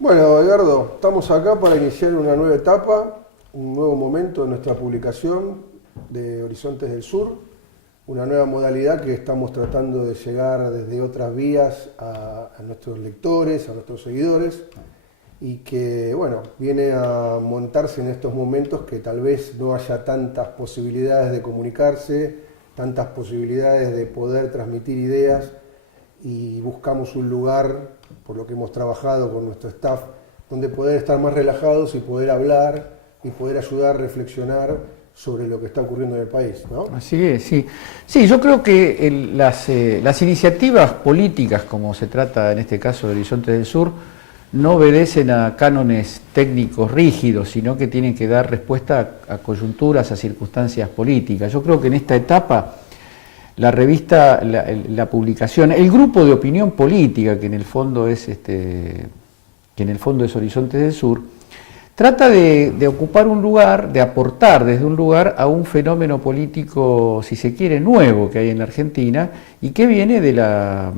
Bueno, Edgardo, estamos acá para iniciar una nueva etapa, un nuevo momento de nuestra publicación de Horizontes del Sur, una nueva modalidad que estamos tratando de llegar desde otras vías a nuestros lectores, a nuestros seguidores, y que, bueno, viene a montarse en estos momentos que tal vez no haya tantas posibilidades de comunicarse, tantas posibilidades de poder transmitir ideas, y buscamos un lugar, por lo que hemos trabajado con nuestro staff, donde poder estar más relajados y poder hablar y poder ayudar a reflexionar sobre lo que está ocurriendo en el país, ¿no? Así es, sí. Sí, yo creo que las iniciativas políticas, como se trata en este caso de Horizontes del Sur, no obedecen a cánones técnicos rígidos, sino que tienen que dar respuesta a coyunturas, a circunstancias políticas. Yo creo que en esta etapa la revista, la publicación, el grupo de opinión política, que en el fondo es Horizontes del Sur, trata de ocupar un lugar, de aportar desde un lugar a un fenómeno político, si se quiere, nuevo que hay en la Argentina y que viene del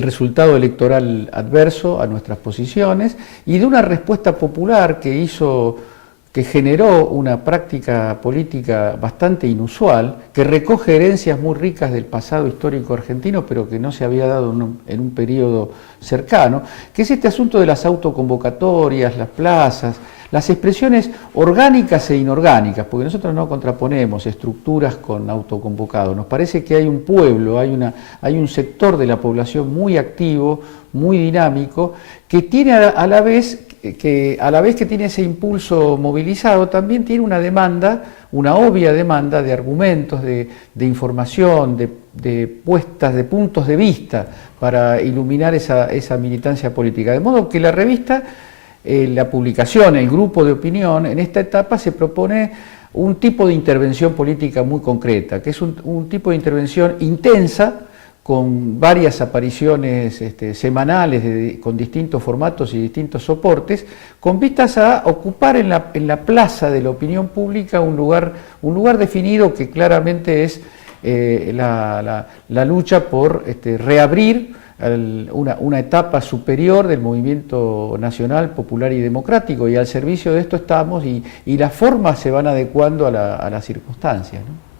resultado electoral adverso a nuestras posiciones y de una respuesta popular que generó una práctica política bastante inusual, que recoge herencias muy ricas del pasado histórico argentino, pero que no se había dado en un periodo cercano, que es este asunto de las autoconvocatorias, las plazas, las expresiones orgánicas e inorgánicas, porque nosotros no contraponemos estructuras con autoconvocados. Nos parece que hay un pueblo, hay un sector de la población muy activo, muy dinámico, que tiene a la vez que tiene ese impulso movilizado, también tiene una demanda, una obvia demanda de argumentos, de información, de puestas, de puntos de vista para iluminar esa militancia política. De modo que la revista, la publicación, el grupo de opinión, en esta etapa se propone un tipo de intervención política muy concreta, que es un tipo de intervención intensa, con varias apariciones semanales con distintos formatos y distintos soportes, con vistas a ocupar en la plaza de la opinión pública un lugar definido que claramente es la lucha por reabrir una etapa superior del movimiento nacional, popular y democrático, y al servicio de esto estamos, y las formas se van adecuando a las circunstancias, ¿no?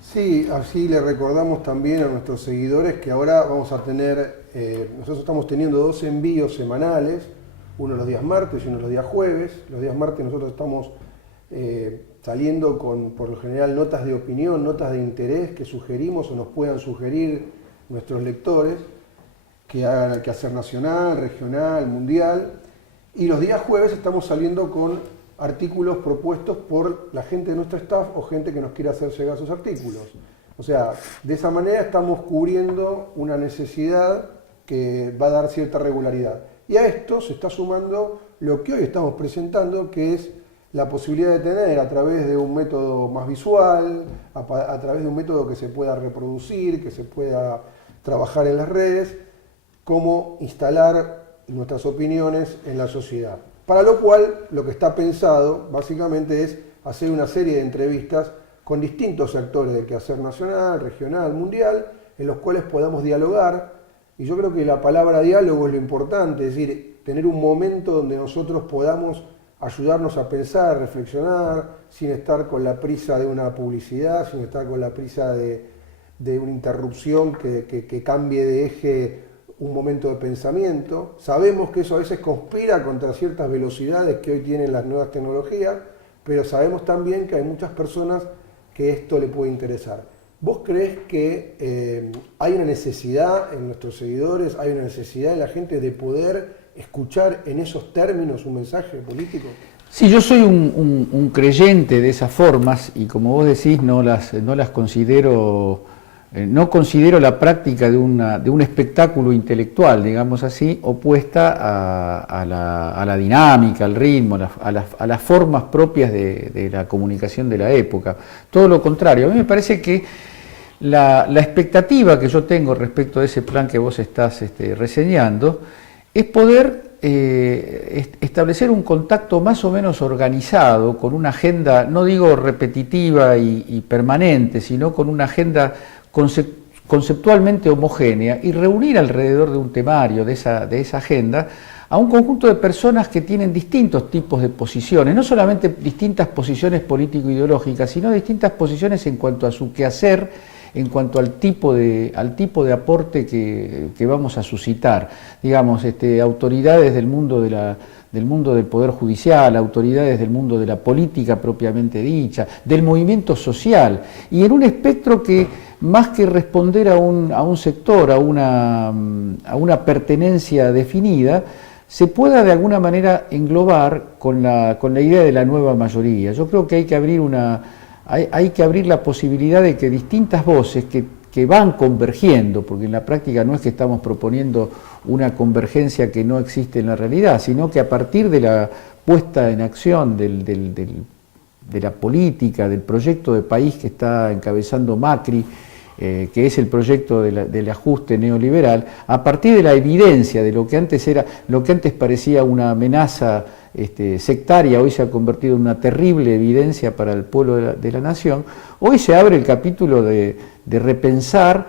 Sí, así le recordamos también a nuestros seguidores que ahora vamos a tener, nosotros estamos teniendo 2 envíos semanales, uno los días martes y uno los días jueves. Los días martes nosotros estamos saliendo con, por lo general, notas de opinión, notas de interés que sugerimos o nos puedan sugerir nuestros lectores, que hagan el quehacer nacional, regional, mundial. Y los días jueves estamos saliendo con artículos propuestos por la gente de nuestro staff o gente que nos quiera hacer llegar sus artículos. O sea, de esa manera estamos cubriendo una necesidad que va a dar cierta regularidad. Y a esto se está sumando lo que hoy estamos presentando, que es la posibilidad de tener, a través de un método más visual, a través de un método que se pueda reproducir, que se pueda trabajar en las redes, cómo instalar nuestras opiniones en la sociedad. Para lo cual, lo que está pensado, básicamente, es hacer una serie de entrevistas con distintos actores del quehacer nacional, regional, mundial, en los cuales podamos dialogar. Y yo creo que la palabra diálogo es lo importante, es decir, tener un momento donde nosotros podamos ayudarnos a pensar, a reflexionar, sin estar con la prisa de una publicidad, sin estar con la prisa de una interrupción que cambie de eje un momento de pensamiento. Sabemos que eso a veces conspira contra ciertas velocidades que hoy tienen las nuevas tecnologías, pero sabemos también que hay muchas personas que esto le puede interesar. ¿Vos creés que hay una necesidad en nuestros seguidores, hay una necesidad en la gente de poder escuchar en esos términos un mensaje político? Sí, yo soy un creyente de esas formas y como vos decís no las considero, no considero la práctica de un espectáculo intelectual, digamos así, opuesta a la dinámica, al ritmo, a las formas propias de la comunicación de la época. Todo lo contrario, a mí me parece que la expectativa que yo tengo respecto de ese plan que vos estás reseñando es poder establecer un contacto más o menos organizado con una agenda, no digo repetitiva y permanente, sino con una agenda conceptualmente homogénea y reunir alrededor de un temario de esa agenda a un conjunto de personas que tienen distintos tipos de posiciones, no solamente distintas posiciones político-ideológicas, sino distintas posiciones en cuanto a su quehacer, en cuanto al tipo de aporte que vamos a suscitar. Digamos, autoridades del mundo del Poder Judicial, autoridades del mundo de la política propiamente dicha, del movimiento social, y en un espectro que, más que responder a un sector, a una pertenencia definida, se pueda de alguna manera englobar con la idea de la nueva mayoría. Yo creo que hay que abrir la posibilidad de que distintas voces que van convergiendo, porque en la práctica no es que estamos proponiendo una convergencia que no existe en la realidad, sino que a partir de la puesta en acción de la política, del proyecto de país que está encabezando Macri, que es el proyecto del ajuste neoliberal, a partir de la evidencia de lo que antes parecía una amenaza sectaria, hoy se ha convertido en una terrible evidencia para el pueblo de la nación. Hoy se abre el capítulo de repensar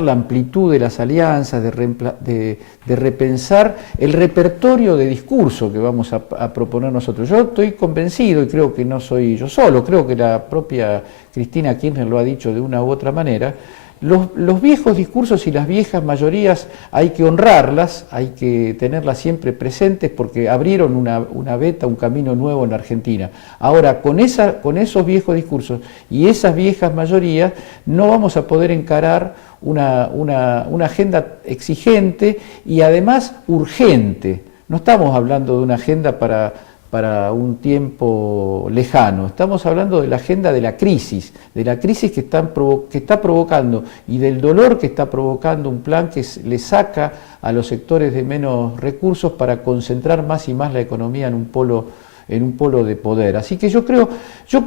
la amplitud de las alianzas, de repensar el repertorio de discurso que vamos a proponer nosotros. Yo estoy convencido, y creo que no soy yo solo, creo que la propia Cristina Kirchner lo ha dicho de una u otra manera. Los viejos discursos y las viejas mayorías hay que honrarlas, hay que tenerlas siempre presentes porque abrieron una veta, un camino nuevo en la Argentina. Ahora, con esos viejos discursos y esas viejas mayorías no vamos a poder encarar una agenda exigente y además urgente. No estamos hablando de una agenda para un tiempo lejano. Estamos hablando de la agenda de la crisis que está provocando y del dolor que está provocando un plan que le saca a los sectores de menos recursos para concentrar más y más la economía en un polo de poder. Así que yo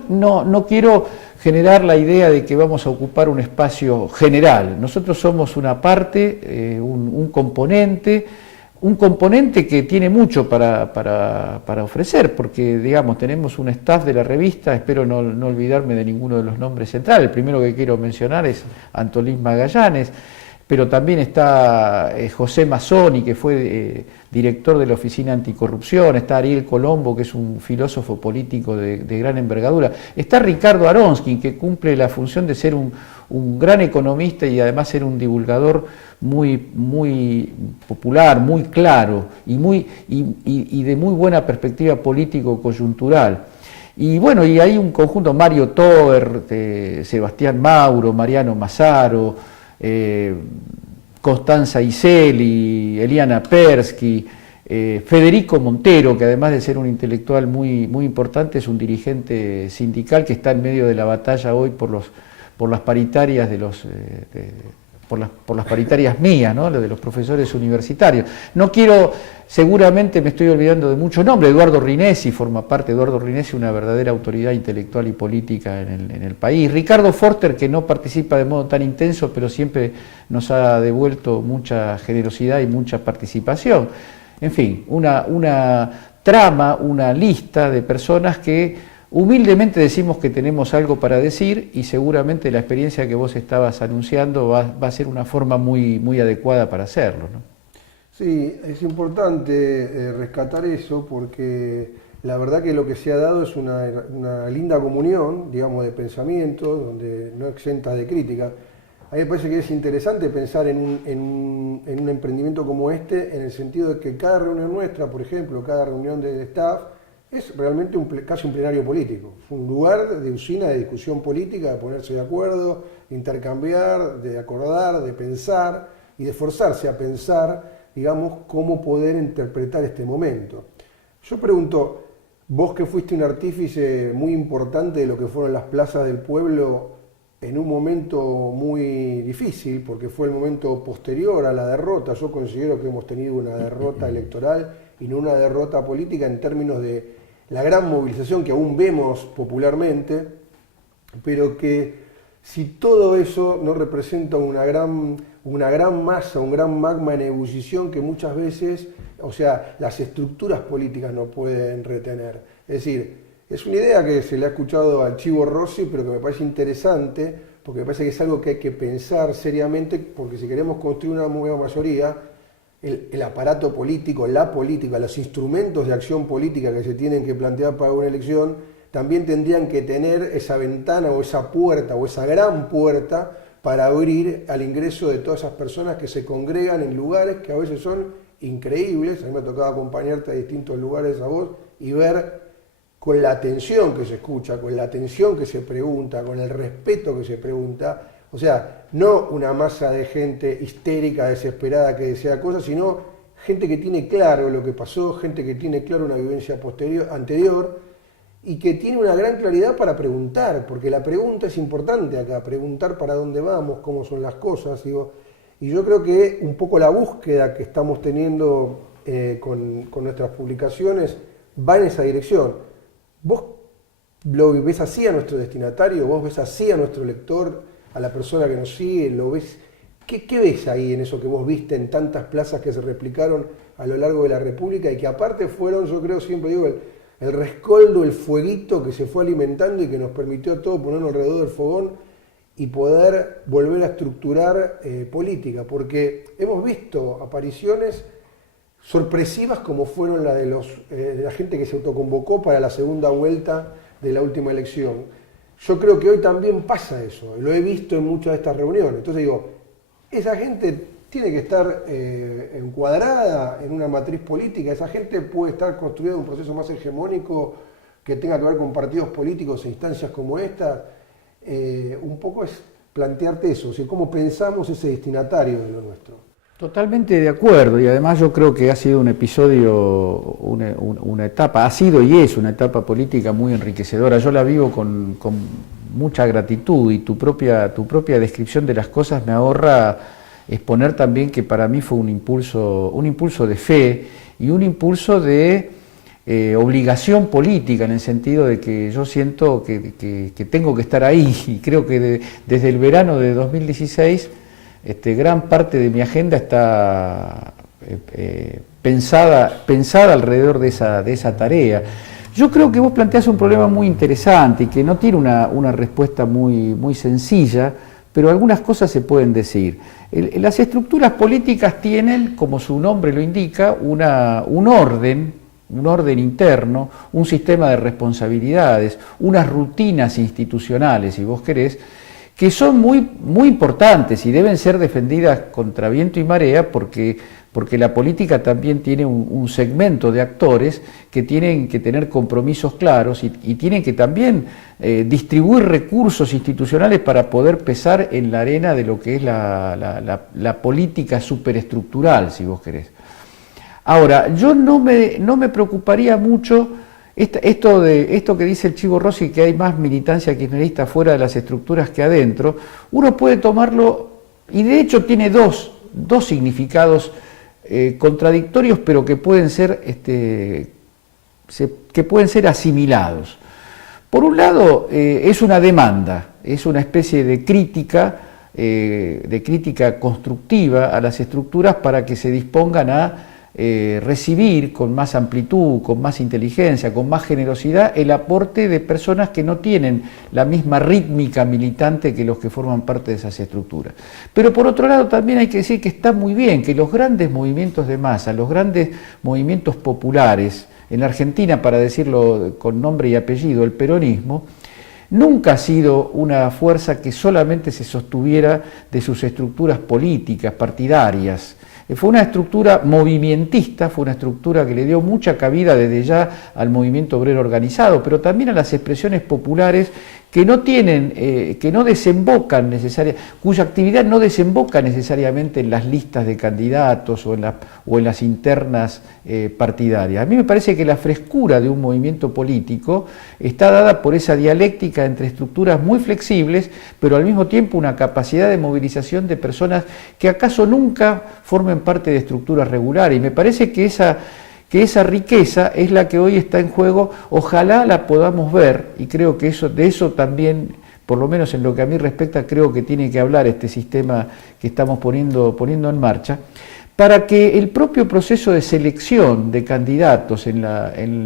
no quiero generar la idea de que vamos a ocupar un espacio general. Nosotros somos una parte, un componente que tiene mucho para ofrecer, porque digamos tenemos un staff de la revista, espero no olvidarme de ninguno de los nombres centrales. El primero que quiero mencionar es Antolín Magallanes, pero también está José Mazzoni, que fue director de la Oficina Anticorrupción, está Ariel Colombo, que es un filósofo político de gran envergadura, está Ricardo Aronskin, que cumple la función de ser un gran economista y además ser un divulgador muy popular, muy claro y de muy buena perspectiva político-coyuntural. Y bueno, y hay un conjunto, Mario Toer, Sebastián Mauro, Mariano Mazzaro, Constanza Iseli, Eliana Persky, Federico Montero, que además de ser un intelectual muy importante, es un dirigente sindical que está en medio de la batalla hoy por las paritarias por las paritarias mías, ¿no? Lo de los profesores universitarios. No quiero, seguramente me estoy olvidando de muchos nombres. Eduardo Rinesi forma parte, Eduardo Rinesi, una verdadera autoridad intelectual y política en el país. Ricardo Forster, que no participa de modo tan intenso, pero siempre nos ha devuelto mucha generosidad y mucha participación. En fin, una trama, una lista de personas que humildemente decimos que tenemos algo para decir y seguramente la experiencia que vos estabas anunciando va a ser una forma muy adecuada para hacerlo, ¿no? Sí, es importante rescatar eso porque la verdad que lo que se ha dado es una linda comunión, digamos, de pensamientos, donde no exenta de crítica. A mí me parece que es interesante pensar en un emprendimiento como este, en el sentido de que cada reunión nuestra, por ejemplo, cada reunión del staff, es realmente casi un plenario político. Es un lugar de usina de discusión política, de ponerse de acuerdo, de intercambiar, de acordar, de pensar y de esforzarse a pensar, digamos, cómo poder interpretar este momento. Yo pregunto, Vos que fuiste un artífice muy importante de lo que fueron las plazas del pueblo en un momento muy difícil, porque fue el momento posterior a la derrota. Yo considero que hemos tenido una derrota electoral y no una derrota política en términos de la gran movilización que aún vemos popularmente, pero que si todo eso no representa una gran masa, un gran magma en ebullición que muchas veces, o sea, las estructuras políticas no pueden retener. Es decir, es una idea que se le ha escuchado al Chivo Rossi, pero que me parece interesante, porque me parece que es algo que hay que pensar seriamente, porque si queremos construir una nueva mayoría, el aparato político, la política, los instrumentos de acción política que se tienen que plantear para una elección, también tendrían que tener esa ventana o esa puerta o esa gran puerta para abrir al ingreso de todas esas personas que se congregan en lugares que a veces son increíbles. A mí me ha tocado acompañarte a distintos lugares a vos y ver con la atención que se escucha, con la atención que se pregunta, con el respeto que se pregunta, o sea, no una masa de gente histérica, desesperada que desea cosas, sino gente que tiene claro lo que pasó, gente que tiene claro una vivencia anterior, y que tiene una gran claridad para preguntar, porque la pregunta es importante acá, preguntar para dónde vamos, cómo son las cosas, digo, y yo creo que un poco la búsqueda que estamos teniendo con nuestras publicaciones va en esa dirección. Vos lo ves así a nuestro destinatario, vos ves así a nuestro lector, a la persona que nos sigue, lo ves. ¿Qué ves ahí en eso que vos viste en tantas plazas que se replicaron a lo largo de la República y que aparte fueron, yo creo, siempre digo, el rescoldo, el fueguito que se fue alimentando y que nos permitió a todos ponernos alrededor del fogón y poder volver a estructurar política? Porque hemos visto apariciones sorpresivas como fueron la de la gente que se autoconvocó para la segunda vuelta de la última elección. Yo creo que hoy también pasa eso, lo he visto en muchas de estas reuniones. Entonces digo, esa gente tiene que estar encuadrada en una matriz política, esa gente puede estar construida en un proceso más hegemónico que tenga que ver con partidos políticos e instancias como esta. Un poco es plantearte eso, o sea, cómo pensamos ese destinatario de lo nuestro. Totalmente de acuerdo, y además yo creo que ha sido un episodio, una etapa, ha sido y es una etapa política muy enriquecedora. Yo la vivo con mucha gratitud, y tu propia descripción de las cosas me ahorra exponer también que para mí fue un impulso de fe y un impulso de obligación política, en el sentido de que yo siento que tengo que estar ahí, y creo que desde el verano de 2016 gran parte de mi agenda está pensada alrededor de esa tarea. Yo creo que vos planteás un problema muy interesante y que no tiene una respuesta muy sencilla, pero algunas cosas se pueden decir. Las estructuras políticas tienen, como su nombre lo indica, un orden interno, un sistema de responsabilidades, unas rutinas institucionales, si vos querés, que son muy importantes y deben ser defendidas contra viento y marea, porque la política también tiene un segmento de actores que tienen que tener compromisos claros y tienen que también distribuir recursos institucionales para poder pesar en la arena de lo que es la política superestructural, si vos querés. Ahora, yo no me preocuparía mucho esto que dice el Chivo Rossi, que hay más militancia kirchnerista fuera de las estructuras que adentro. Uno puede tomarlo, y de hecho tiene dos significados contradictorios, pero que pueden ser asimilados. Por un lado, es una demanda, es una especie de crítica constructiva a las estructuras para que se dispongan a recibir con más amplitud, con más inteligencia, con más generosidad el aporte de personas que no tienen la misma rítmica militante que los que forman parte de esas estructuras. Pero por otro lado también hay que decir que está muy bien que los grandes movimientos de masa, los grandes movimientos populares, en la Argentina, para decirlo con nombre y apellido, el peronismo, nunca ha sido una fuerza que solamente se sostuviera de sus estructuras políticas, partidarias. Fue una estructura movimentista, fue una estructura que le dio mucha cabida desde ya al movimiento obrero organizado, pero también a las expresiones populares que no tienen, que no desembocan cuya actividad no desemboca necesariamente en las listas de candidatos o en las internas partidarias. A mí me parece que la frescura de un movimiento político está dada por esa dialéctica entre estructuras muy flexibles, pero al mismo tiempo una capacidad de movilización de personas que acaso nunca formen parte de estructuras regulares. Y me parece que esa riqueza es la que hoy está en juego. Ojalá la podamos ver, y creo que de eso también, por lo menos en lo que a mí respecta, creo que tiene que hablar este sistema que estamos poniendo en marcha, para que el propio proceso de selección de candidatos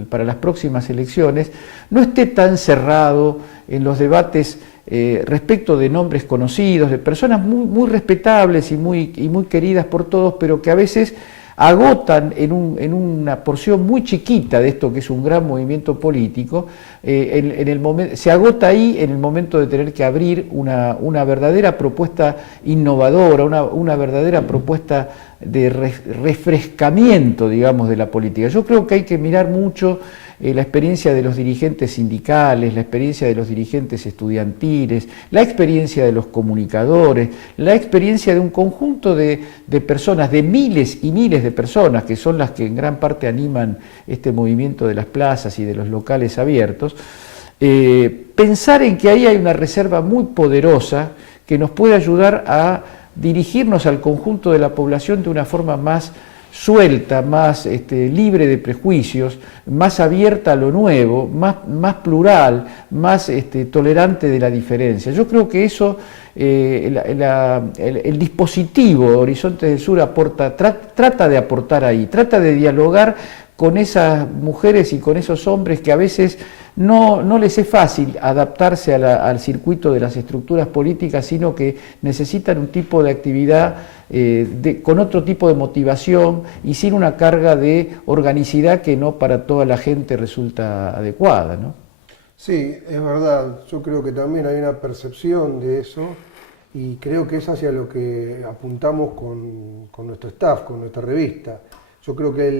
para las próximas elecciones no esté tan cerrado en los debates respecto de nombres conocidos, de personas muy, muy respetables y muy queridas por todos, pero que a veces agotan en una porción muy chiquita de esto que es un gran movimiento político, se agota ahí en el momento de tener que abrir una verdadera propuesta innovadora, una verdadera propuesta de refrescamiento, digamos, de la política. Yo creo que hay que mirar mucho la experiencia de los dirigentes sindicales, la experiencia de los dirigentes estudiantiles, la experiencia de los comunicadores, la experiencia de un conjunto de personas, de miles y miles de personas, que son las que en gran parte animan este movimiento de las plazas y de los locales abiertos, pensar en que ahí hay una reserva muy poderosa que nos puede ayudar a dirigirnos al conjunto de la población de una forma más suelta, más libre de prejuicios, más abierta a lo nuevo, más plural, más tolerante de la diferencia. Yo creo que eso, el dispositivo Horizontes del Sur trata de aportar ahí, trata de dialogar con esas mujeres y con esos hombres que a veces no les es fácil adaptarse al circuito de las estructuras políticas, sino que necesitan un tipo de actividad con otro tipo de motivación y sin una carga de organicidad que no para toda la gente resulta adecuada, ¿no? Sí, es verdad. Yo creo que también hay una percepción de eso y creo que es hacia lo que apuntamos con nuestro staff, con nuestra revista. Yo creo que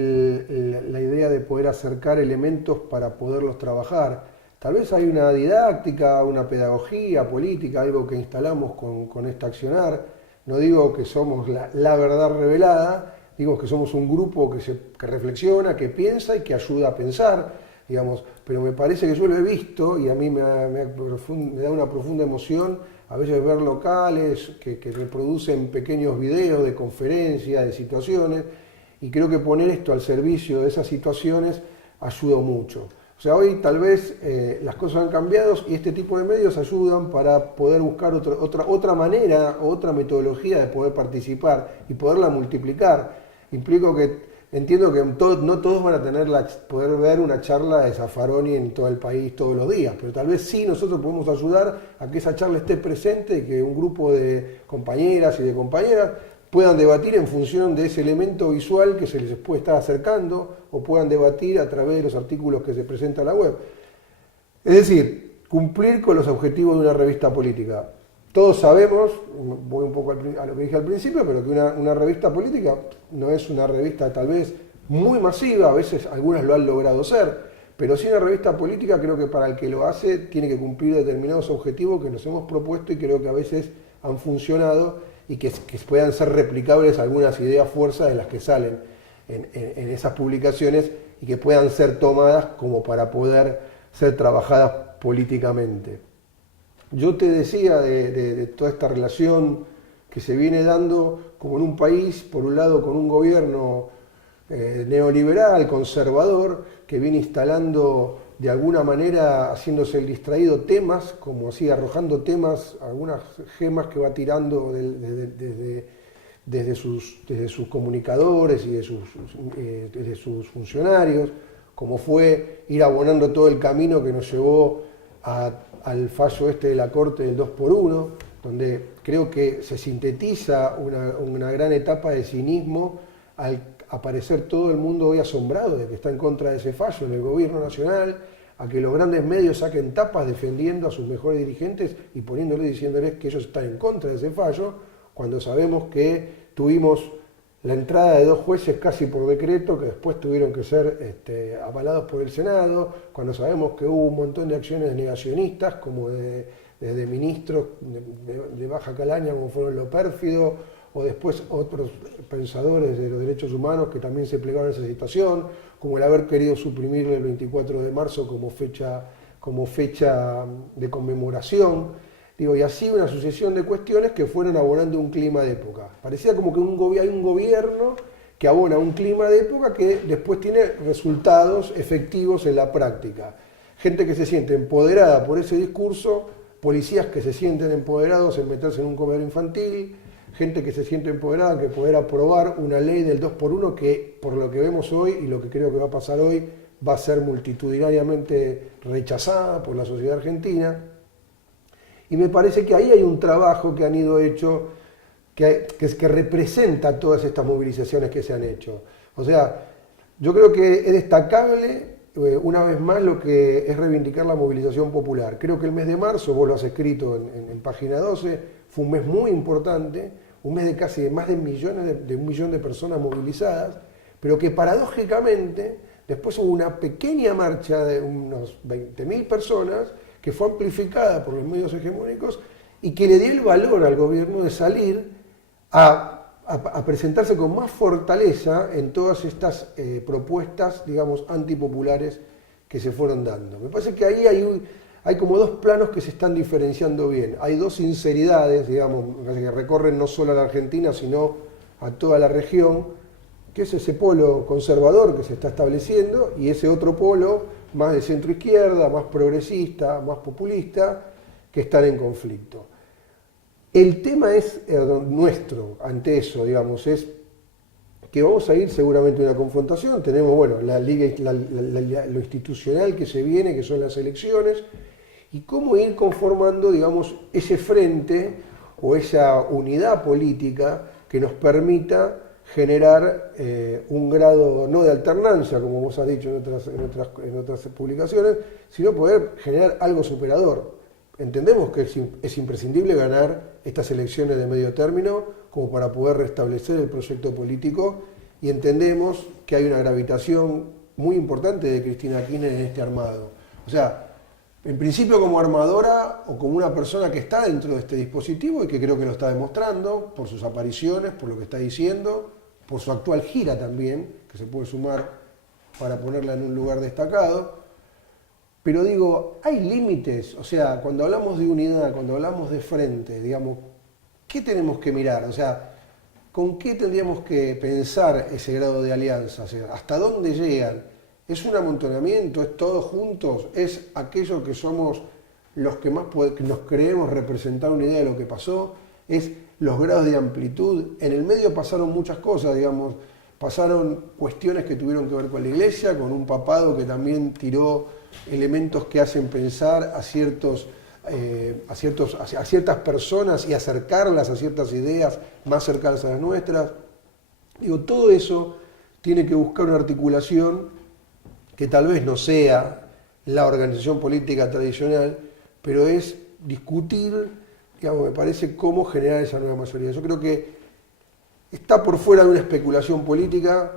la idea de poder acercar elementos para poderlos trabajar, tal vez hay una didáctica, una pedagogía política, algo que instalamos con este accionar. No digo que somos la verdad revelada, digo que somos un grupo que reflexiona, que piensa y que ayuda a pensar, digamos. Pero me parece que yo lo he visto y a mí me da una profunda emoción a veces ver locales que reproducen pequeños videos de conferencias, de situaciones, y creo que poner esto al servicio de esas situaciones ayuda mucho. O sea, hoy tal vez las cosas han cambiado y este tipo de medios ayudan para poder buscar otra manera, otra metodología de poder participar y poderla multiplicar. Entiendo que no todos van a poder ver una charla de Zaffaroni en todo el país todos los días, pero tal vez sí nosotros podemos ayudar a que esa charla esté presente y que un grupo de compañeras y de compañeras puedan debatir en función de ese elemento visual que se les puede estar acercando o puedan debatir a través de los artículos que se presentan en la web. Es decir, cumplir con los objetivos de una revista política. Todos sabemos, voy un poco a lo que dije al principio, pero que una revista política no es una revista tal vez muy masiva, a veces algunas lo han logrado ser, pero sí una revista política creo que para el que lo hace tiene que cumplir determinados objetivos que nos hemos propuesto y creo que a veces han funcionado y que puedan ser replicables algunas ideas fuerzas de las que salen en esas publicaciones y que puedan ser tomadas como para poder ser trabajadas políticamente. Yo te decía de toda esta relación que se viene dando como en un país, por un lado con un gobierno neoliberal, conservador, que viene instalando de alguna manera, haciéndose el distraído temas, como así arrojando temas, algunas gemas que va tirando desde sus comunicadores y desde sus funcionarios, como fue ir abonando todo el camino que nos llevó al fallo de la Corte del 2x1, donde creo que se sintetiza una gran etapa de cinismo al aparecer todo el mundo hoy asombrado de que está en contra de ese fallo en el gobierno nacional, a que los grandes medios saquen tapas defendiendo a sus mejores dirigentes y diciéndoles que ellos están en contra de ese fallo, cuando sabemos que tuvimos la entrada de 2 jueces casi por decreto que después tuvieron que ser avalados por el Senado, cuando sabemos que hubo un montón de acciones negacionistas, como desde ministros de baja calaña, como fueron los pérfidos, o después otros pensadores de los derechos humanos que también se plegaron a esa situación, como el haber querido suprimir el 24 de marzo como fecha de conmemoración. Digo, y así una sucesión de cuestiones que fueron abonando un clima de época. Parecía como que hay un gobierno que abona un clima de época que después tiene resultados efectivos en la práctica. Gente que se siente empoderada por ese discurso, policías que se sienten empoderados en meterse en un comedor infantil, gente que se siente empoderada que poder aprobar una ley del 2x1 que, por lo que vemos hoy y lo que creo que va a pasar hoy, va a ser multitudinariamente rechazada por la sociedad argentina. Y me parece que ahí hay un trabajo que han ido hecho que representa todas estas movilizaciones que se han hecho. O sea, yo creo que es destacable, una vez más, lo que es reivindicar la movilización popular. Creo que el mes de marzo, vos lo has escrito en página 12, fue un mes muy importante, un mes de casi más de 1 millón de personas movilizadas, pero que paradójicamente después hubo una pequeña marcha de unos 20.000 personas que fue amplificada por los medios hegemónicos y que le dio el valor al gobierno de salir a presentarse con más fortaleza en todas estas propuestas, digamos, antipopulares que se fueron dando. Me parece que ahí hay como 2 planos que se están diferenciando bien. Hay 2 sinceridades, digamos, que recorren no solo a la Argentina, sino a toda la región, que es ese polo conservador que se está estableciendo y ese otro polo más de centro-izquierda, más progresista, más populista, que están en conflicto. El tema es nuestro ante eso, digamos, es que vamos a ir seguramente a una confrontación. Tenemos, bueno, lo institucional que se viene, que son las elecciones, y cómo ir conformando, digamos, ese frente o esa unidad política que nos permita generar un grado no de alternancia, como vos has dicho en otras publicaciones, sino poder generar algo superador. Entendemos que es imprescindible ganar estas elecciones de medio término como para poder restablecer el proyecto político, y entendemos que hay una gravitación muy importante de Cristina Kirchner en este armado. O sea, en principio como armadora o como una persona que está dentro de este dispositivo y que creo que lo está demostrando por sus apariciones, por lo que está diciendo, por su actual gira también, que se puede sumar para ponerla en un lugar destacado. Pero digo, hay límites, o sea, cuando hablamos de unidad, cuando hablamos de frente, digamos, ¿qué tenemos que mirar? O sea, ¿con qué tendríamos que pensar ese grado de alianza? O sea, ¿hasta dónde llegan? ¿Es un amontonamiento? ¿Es todos juntos? ¿Es aquello que somos los que más nos creemos representar una idea de lo que pasó? ¿Es los grados de amplitud? En el medio pasaron muchas cosas, digamos, pasaron cuestiones que tuvieron que ver con la Iglesia, con un papado que también tiró elementos que hacen pensar a ciertas personas y acercarlas a ciertas ideas más cercanas a las nuestras. Digo, todo eso tiene que buscar una articulación que tal vez no sea la organización política tradicional, pero es discutir, digamos, me parece, cómo generar esa nueva mayoría. Yo creo que está por fuera de una especulación política,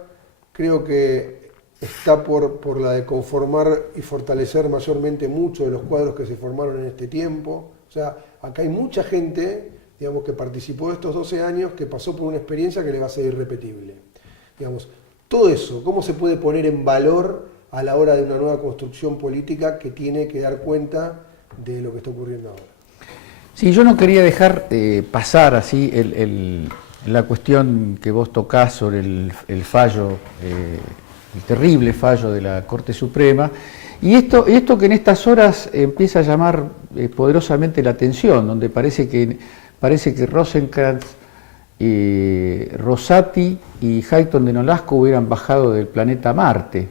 creo que está por la de conformar y fortalecer mayormente muchos de los cuadros que se formaron en este tiempo. O sea, acá hay mucha gente, digamos, que participó de estos 12 años, que pasó por una experiencia que le va a ser irrepetible. Digamos, todo eso, ¿cómo se puede poner en valor a la hora de una nueva construcción política que tiene que dar cuenta de lo que está ocurriendo ahora? Sí, yo no quería dejar pasar así la cuestión que vos tocás sobre el fallo, el terrible fallo de la Corte Suprema, y esto que en estas horas empieza a llamar poderosamente la atención, donde parece que Rosenkrantz, Rosati y Hayton de Nolasco hubieran bajado del planeta Marte,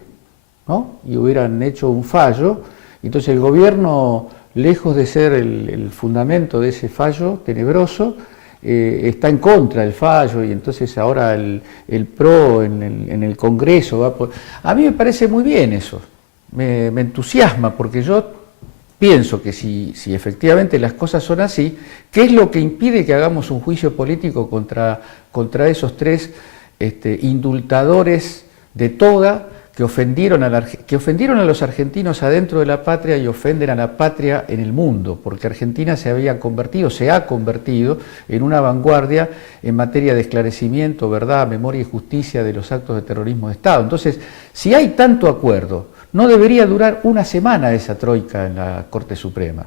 ¿no? Y hubieran hecho un fallo. Entonces el gobierno, lejos de ser el fundamento de ese fallo tenebroso, está en contra del fallo, y entonces ahora el PRO en el Congreso va por... A mí me parece muy bien eso, me entusiasma, porque yo pienso que si efectivamente las cosas son así, ¿qué es lo que impide que hagamos un juicio político contra esos 3 indultadores de toga, que ofendieron a los argentinos adentro de la patria y ofenden a la patria en el mundo, porque Argentina se ha convertido en una vanguardia en materia de esclarecimiento, verdad, memoria y justicia de los actos de terrorismo de Estado. Entonces, si hay tanto acuerdo, no debería durar una semana esa troika en la Corte Suprema.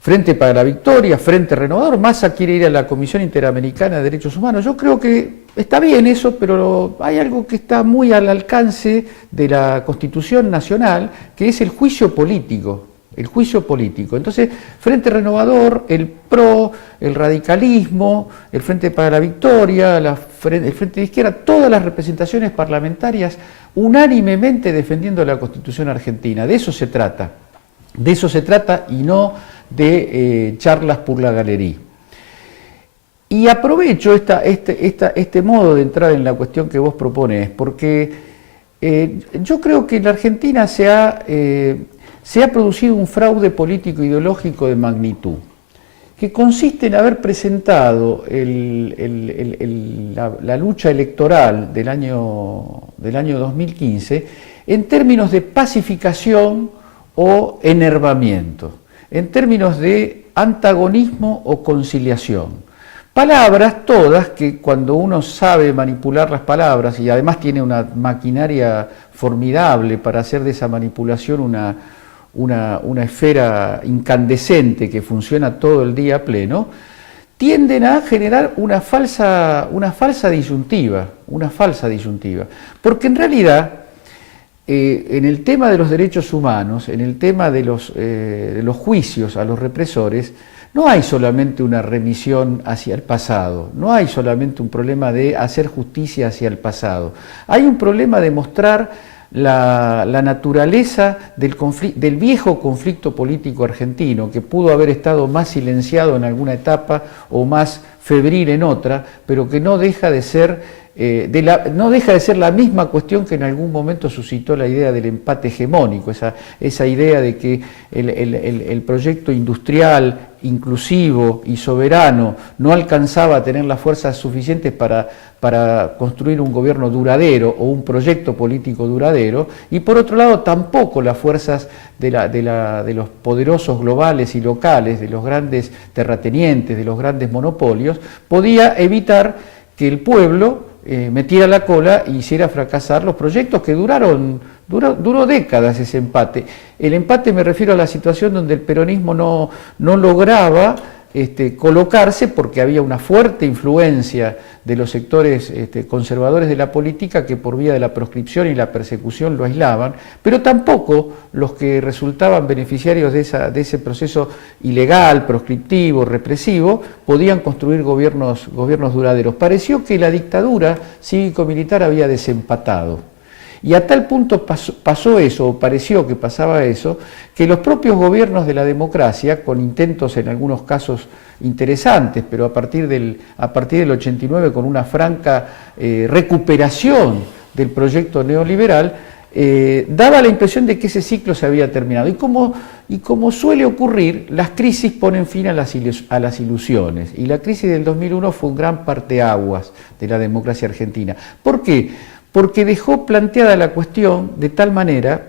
Frente para la Victoria, Frente Renovador, Massa quiere ir a la Comisión Interamericana de Derechos Humanos. Yo creo que está bien eso, pero hay algo que está muy al alcance de la Constitución Nacional, que es el juicio político. El juicio político. Entonces, Frente Renovador, el PRO, el radicalismo, el Frente para la Victoria, el Frente de Izquierda, todas las representaciones parlamentarias unánimemente defendiendo la Constitución argentina. De eso se trata. De eso se trata y no de charlas por la galería. Y aprovecho este modo de entrar en la cuestión que vos propones, porque yo creo que en la Argentina se ha producido un fraude político ideológico de magnitud, que consiste en haber presentado la lucha electoral del año 2015 en términos de pacificación o enervamiento, en términos de antagonismo o conciliación. Palabras todas que cuando uno sabe manipular las palabras y además tiene una maquinaria formidable para hacer de esa manipulación una esfera incandescente que funciona todo el día a pleno, tienden a generar una falsa disyuntiva, porque en realidad en el tema de los derechos humanos, en el tema de los juicios a los represores, no hay solamente una remisión hacia el pasado, no hay solamente un problema de hacer justicia hacia el pasado, hay un problema de mostrar la naturaleza del viejo conflicto político argentino, que pudo haber estado más silenciado en alguna etapa o más febril en otra, pero que no deja de ser la misma cuestión que en algún momento suscitó la idea del empate hegemónico, esa idea de que el proyecto industrial, inclusivo y soberano no alcanzaba a tener las fuerzas suficientes para construir un gobierno duradero o un proyecto político duradero, y por otro lado tampoco las fuerzas de los poderosos globales y locales, de los grandes terratenientes, de los grandes monopolios, podía evitar que el pueblo metiera la cola e hiciera fracasar los proyectos que duró décadas ese empate. El empate me refiero a la situación donde el peronismo no lograba colocarse porque había una fuerte influencia de los sectores conservadores de la política que por vía de la proscripción y la persecución lo aislaban, pero tampoco los que resultaban beneficiarios de ese proceso ilegal, proscriptivo, represivo, podían construir gobiernos duraderos. Pareció que la dictadura cívico-militar había desempatado. Y a tal punto pasó eso, o pareció que pasaba eso, que los propios gobiernos de la democracia, con intentos en algunos casos interesantes, pero a partir del 89 con una franca recuperación del proyecto neoliberal, daba la impresión de que ese ciclo se había terminado. Y como suele ocurrir, las crisis ponen fin a las ilusiones. Y la crisis del 2001 fue un gran parteaguas de la democracia argentina. ¿Por qué? Porque dejó planteada la cuestión de tal manera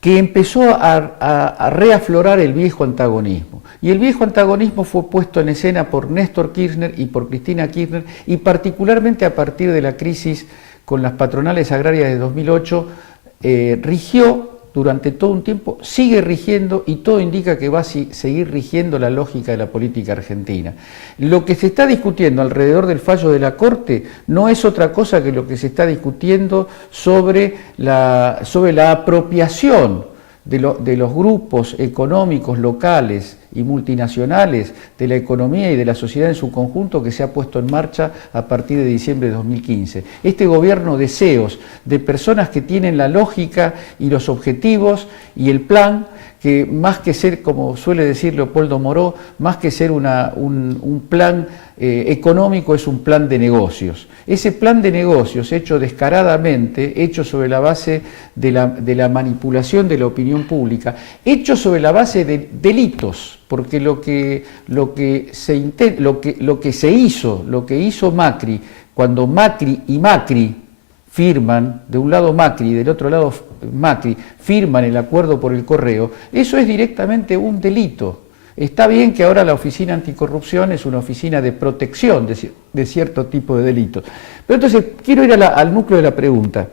que empezó a reaflorar el viejo antagonismo. Y el viejo antagonismo fue puesto en escena por Néstor Kirchner y por Cristina Kirchner, y particularmente a partir de la crisis con las patronales agrarias de 2008, rigió durante todo un tiempo, sigue rigiendo y todo indica que va a seguir rigiendo la lógica de la política argentina. Lo que se está discutiendo alrededor del fallo de la Corte no es otra cosa que lo que se está discutiendo sobre la apropiación de los grupos económicos locales y multinacionales de la economía y de la sociedad en su conjunto que se ha puesto en marcha a partir de diciembre de 2015. Este gobierno de CEOs, de personas que tienen la lógica y los objetivos y el plan, que más que ser, como suele decir Leopoldo Moró, más que ser un plan económico, es un plan de negocios. Ese plan de negocios hecho descaradamente, hecho sobre la base de la manipulación de la opinión pública, hecho sobre la base de delitos porque lo que hizo Macri, cuando Macri y Macri firman, de un lado Macri y del otro lado Macri, firman el acuerdo por el correo, eso es directamente un delito. Está bien que ahora la Oficina Anticorrupción es una oficina de protección de cierto tipo de delitos. Pero entonces, quiero ir al núcleo de la pregunta.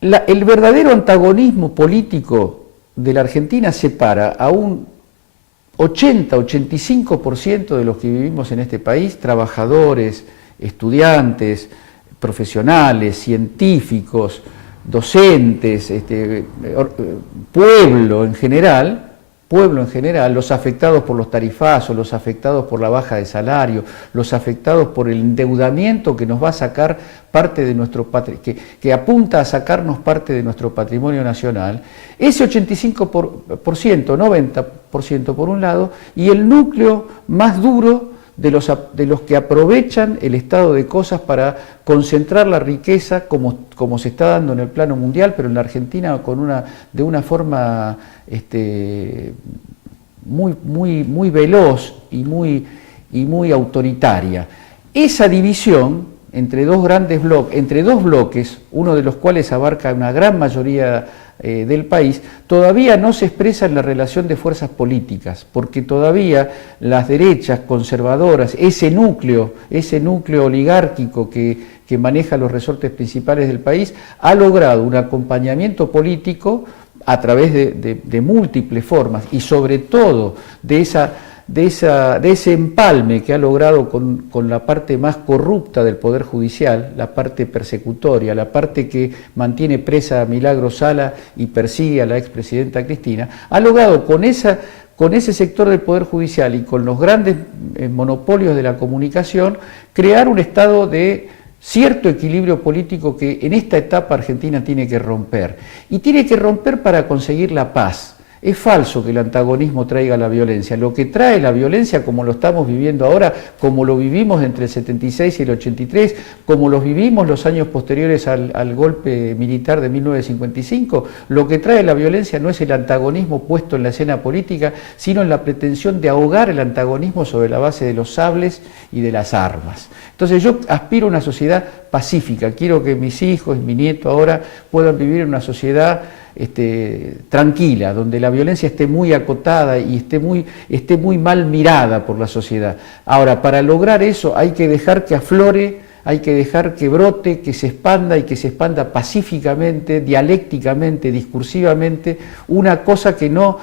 El verdadero antagonismo político de la Argentina separa a un 80-85% de los que vivimos en este país, trabajadores, estudiantes, profesionales, científicos, docentes, pueblo en general, los afectados por los tarifazos, los afectados por la baja de salario, los afectados por el endeudamiento que nos va a sacar parte de nuestro que apunta a sacarnos parte de nuestro patrimonio nacional, ese 85%, 90% por un lado, y el núcleo más duro de los que aprovechan el estado de cosas para concentrar la riqueza como se está dando en el plano mundial, pero en la Argentina de una forma muy veloz y muy autoritaria. Esa división entre dos grandes bloques, entre dos bloques, uno de los cuales abarca una gran mayoría del país, todavía no se expresa en la relación de fuerzas políticas, porque todavía las derechas conservadoras, ese núcleo oligárquico que maneja los resortes principales del país, ha logrado un acompañamiento político a través de múltiples formas y sobre todo de ese empalme que ha logrado con la parte más corrupta del Poder Judicial, la parte persecutoria, la parte que mantiene presa a Milagro Sala y persigue a la expresidenta Cristina, ha logrado con ese sector del Poder Judicial y con los grandes monopolios de la comunicación, crear un estado de cierto equilibrio político que en esta etapa Argentina tiene que romper. Y tiene que romper para conseguir la paz. Es falso que el antagonismo traiga la violencia. Lo que trae la violencia, como lo estamos viviendo ahora, como lo vivimos entre el 76 y el 83, como lo vivimos los años posteriores al golpe militar de 1955, lo que trae la violencia no es el antagonismo puesto en la escena política, sino en la pretensión de ahogar el antagonismo sobre la base de los sables y de las armas. Entonces yo aspiro a una sociedad pacífica, quiero que mis hijos y mi nieto ahora puedan vivir en una sociedad tranquila, donde la violencia esté muy acotada y esté muy mal mirada por la sociedad. Ahora, para lograr eso hay que dejar que aflore, hay que dejar que brote, que se expanda y que se expanda pacíficamente, dialécticamente, discursivamente, una cosa que no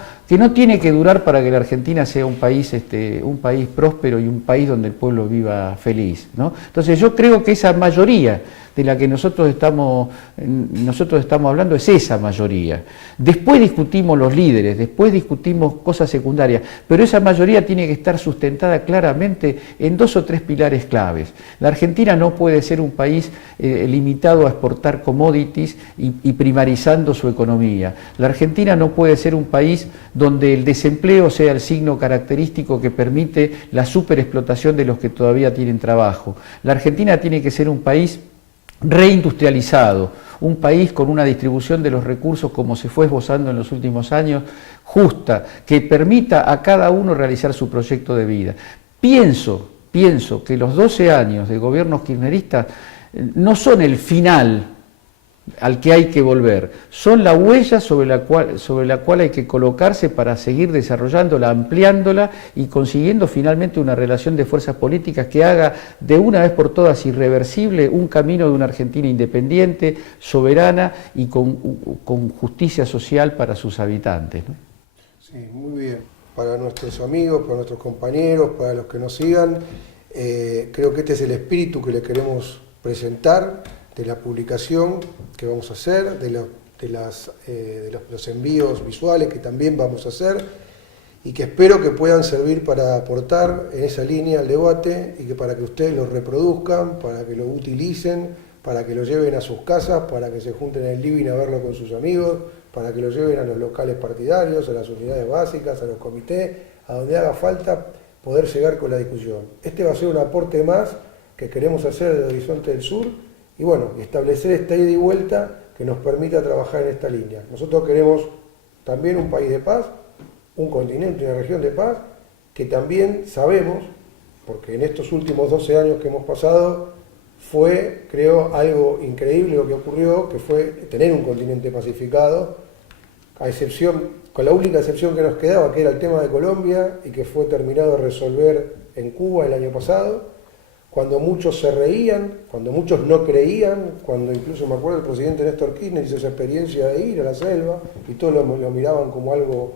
tiene que durar para que la Argentina sea un país próspero y un país donde el pueblo viva feliz, ¿no? Entonces yo creo que esa mayoría de la que nosotros estamos hablando es esa mayoría. Después discutimos los líderes, después discutimos cosas secundarias, pero esa mayoría tiene que estar sustentada claramente en 2 o 3 pilares claves. La Argentina no puede ser un país limitado a exportar commodities y primarizando su economía. La Argentina no puede ser un país donde el desempleo sea el signo característico que permite la superexplotación de los que todavía tienen trabajo. La Argentina tiene que ser un país reindustrializado, un país con una distribución de los recursos como se fue esbozando en los últimos años, justa, que permita a cada uno realizar su proyecto de vida. Pienso que los 12 años de gobiernos kirchneristas no son el final al que hay que volver, son la huella sobre la cual hay que colocarse para seguir desarrollándola, ampliándola y consiguiendo finalmente una relación de fuerzas políticas que haga de una vez por todas irreversible un camino de una Argentina independiente, soberana y con justicia social para sus habitantes, ¿no? Sí, muy bien. Para nuestros amigos, para nuestros compañeros, para los que nos sigan, creo que este es el espíritu que les queremos presentar de la publicación que vamos a hacer, de los envíos visuales que también vamos a hacer y que espero que puedan servir para aportar en esa línea al debate y que para que ustedes lo reproduzcan, para que lo utilicen, para que lo lleven a sus casas, para que se junten en el living a verlo con sus amigos, para que lo lleven a los locales partidarios, a las unidades básicas, a los comités, a donde haga falta poder llegar con la discusión. Este va a ser un aporte más que queremos hacer desde Horizonte del Sur y bueno, establecer esta ida y vuelta que nos permita trabajar en esta línea. Nosotros queremos también un país de paz, un continente, una región de paz, que también sabemos, porque en estos últimos 12 años que hemos pasado, fue, creo, algo increíble lo que ocurrió, que fue tener un continente pacificado, a excepción, con la única excepción que nos quedaba, que era el tema de Colombia, y que fue terminado de resolver en Cuba el año pasado, cuando muchos se reían, cuando muchos no creían, cuando incluso me acuerdo el presidente Néstor Kirchner hizo esa experiencia de ir a la selva, y todos lo miraban como algo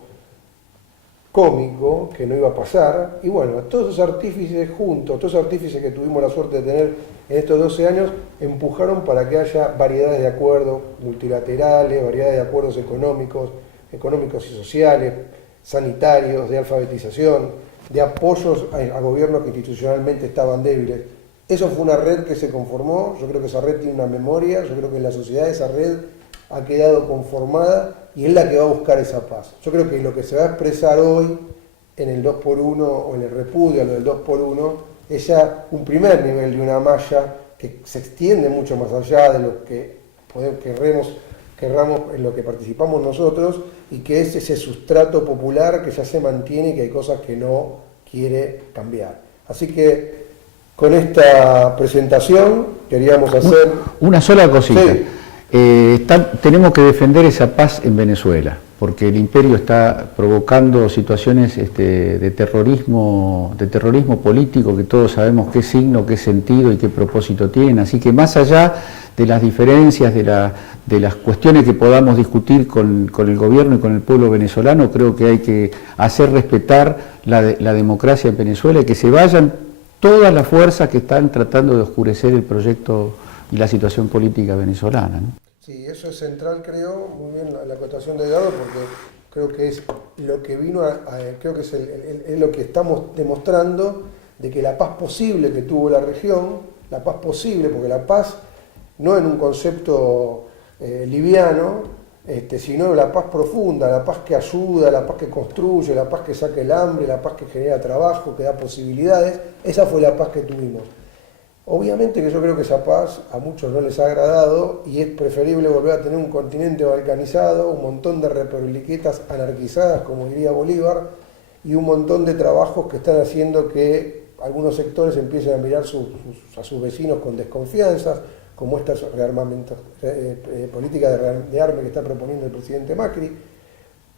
cómico, que no iba a pasar, y bueno, todos esos artífices juntos, todos esos artífices que tuvimos la suerte de tener en estos 12 años, empujaron para que haya variedades de acuerdos multilaterales, variedades de acuerdos económicos y sociales, sanitarios, de alfabetización, de apoyos a gobiernos que institucionalmente estaban débiles. Eso fue una red que se conformó, yo creo que esa red tiene una memoria, yo creo que en la sociedad esa red ha quedado conformada y es la que va a buscar esa paz. Yo creo que lo que se va a expresar hoy en el 2x1 o en el repudio a lo del 2x1 es ya un primer nivel de una malla que se extiende mucho más allá de lo que querramos en lo que participamos nosotros, y que es ese sustrato popular que ya se mantiene y que hay cosas que no quiere cambiar. Así que con esta presentación queríamos hacer... Una sola cosita. Sí. Tenemos que defender esa paz en Venezuela, porque el imperio está provocando situaciones de terrorismo político, que todos sabemos qué signo, qué sentido y qué propósito tienen. Así que más allá de las diferencias, de las cuestiones que podamos discutir con el gobierno y con el pueblo venezolano, creo que hay que hacer respetar la democracia en Venezuela y que se vayan todas las fuerzas que están tratando de oscurecer el proyecto y la situación política venezolana, ¿no? Sí, eso es central, creo, muy bien la acotación de Eduardo, porque creo que es lo que vino creo que es lo que estamos demostrando, de que la paz posible que tuvo la región, la paz posible, porque la paz no en un concepto liviano, sino la paz profunda, la paz que ayuda, la paz que construye, la paz que saca el hambre, la paz que genera trabajo, que da posibilidades, esa fue la paz que tuvimos. Obviamente que yo creo que esa paz a muchos no les ha agradado y es preferible volver a tener un continente balcanizado, un montón de republiquetas anarquizadas, como diría Bolívar, y un montón de trabajos que están haciendo que algunos sectores empiecen a mirar a sus vecinos con desconfianza, como esta política de arme que está proponiendo el presidente Macri.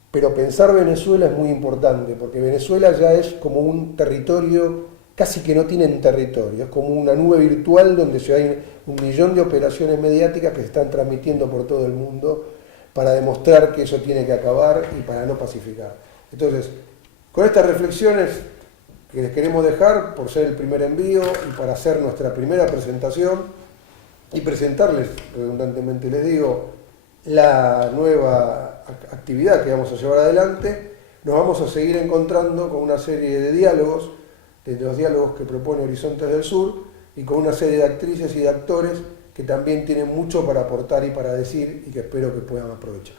Pero pensar Venezuela es muy importante, porque Venezuela ya es como un territorio casi que no tienen territorio, es como una nube virtual donde hay 1 millón de operaciones mediáticas que se están transmitiendo por todo el mundo para demostrar que eso tiene que acabar y para no pacificar. Entonces, con estas reflexiones que les queremos dejar por ser el primer envío y para hacer nuestra primera presentación y presentarles, redundantemente les digo, la nueva actividad que vamos a llevar adelante, nos vamos a seguir encontrando con una serie de diálogos, de los diálogos que propone Horizontes del Sur, y con una serie de actrices y de actores que también tienen mucho para aportar y para decir y que espero que puedan aprovechar.